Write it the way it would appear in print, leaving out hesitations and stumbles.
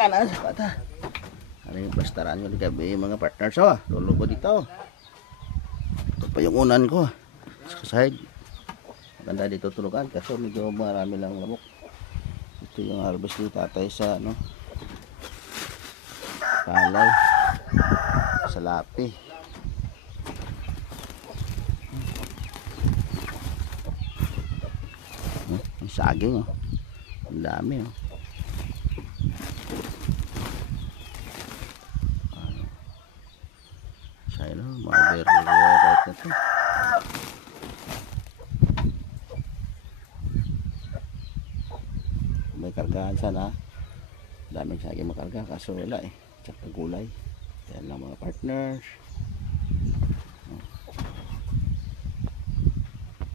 Tanan sa bata. Ano yung plastaran ko di gabi mga partners oh. Lolo ko dito. Ito pa yung unan ko. Sa side. Maganda dito tulugan kasi medyo marami lang lamok. Ito yung harvest ni tatay sa ano. Palay. Sa lapi. Ang saging oh. Ang dami oh. Sayang oh, mga berry right na to. May kargahan sana. Daming saging makarga kaso wala eh. Tsaka gulay. Yan lang mga partners.